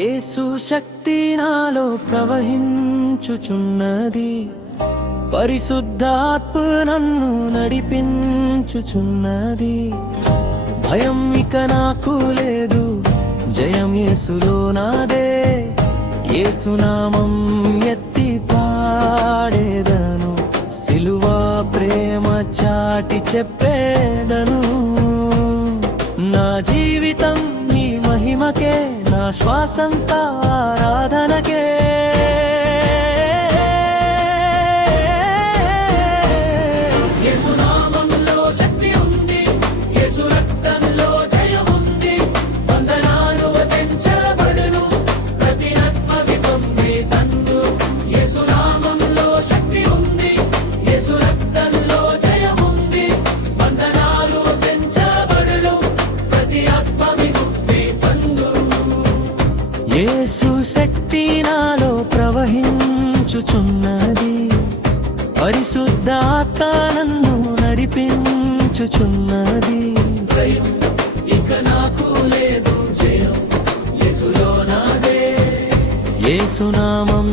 యేసు శక్తి నాలో ప్రవహించుచున్నది. పరిశుద్ధాత్మ నన్ను నడిపించుచున్నది. భయం ఇక నాకు లేదు జయం యేసులో నాదే. యేసునామం ఎత్తి పాడేదను సిలువా ప్రేమ చాటి చెప్పేదను. నా జీవితం నీ మహిమకే శ్వాసంతా ఆరాధనకే. యేసునామంలో యేసు శక్తి నాలో ప్రవహించుచున్నది. పరిశుద్ధాత్మ నన్ను నడిపించుచున్నది. భయం ఇక నాకు లేదు జయం. యేసులో నాదే. యేసునామం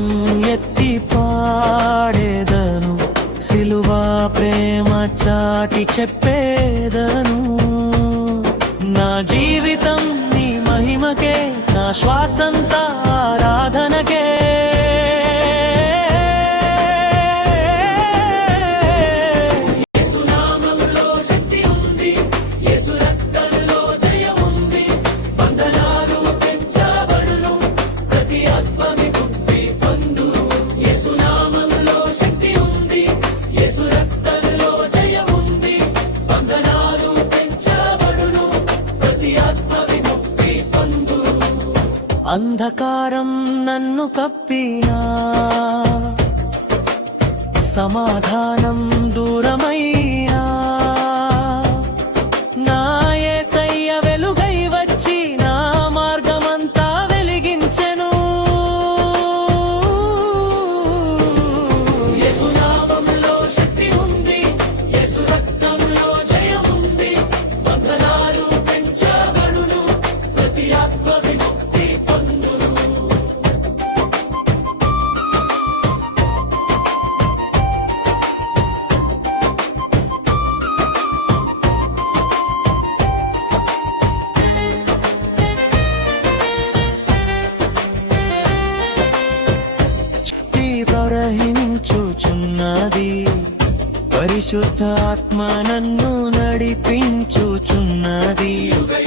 ఎత్తి పాడేదను. సిలువా ప్రేమ చాటి చెప్పేదను. నా జీవితం నీ మహిమకే శ్వాసంతా అంధకారం నన్ను కప్పినా సమాధానం దూరమైనా అది పరిశుద్ధ ఆత్మ నన్ను నడిపించుచున్నది. యుగ